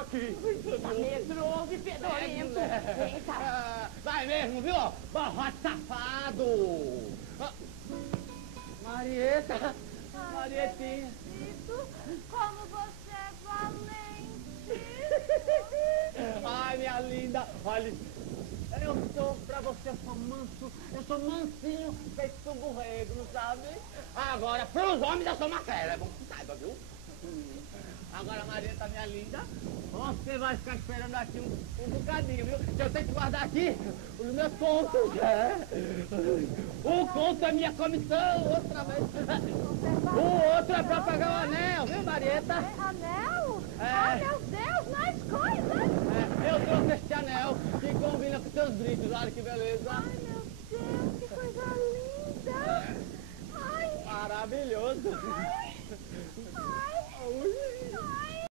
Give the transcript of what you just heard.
aqui. Tá medroso e pedorento. Eita. Vai mesmo, viu? Barrote safado. Marieta. Marietinha. Como você é valente. Ai, minha linda. Olha, eu sou, pra você, eu sou manso. Eu sou mansinho, feito borrego, não sabe? Agora, pros homens, eu sou uma fera. É bom que saiba, viu? Agora, Marieta, minha linda, você vai ficar esperando aqui um bocadinho, viu? Que eu tenho que guardar aqui os meus contos. Um conto é minha comissão, outra vez. O outro é pra pagar o anel, viu, Marieta? Anel? É. Ai, meu Deus, mais coisas. Eu trouxe este anel que combina com seus brincos, olha que beleza. Ai, meu Deus, que coisa linda. Ai. Maravilhoso. Ai.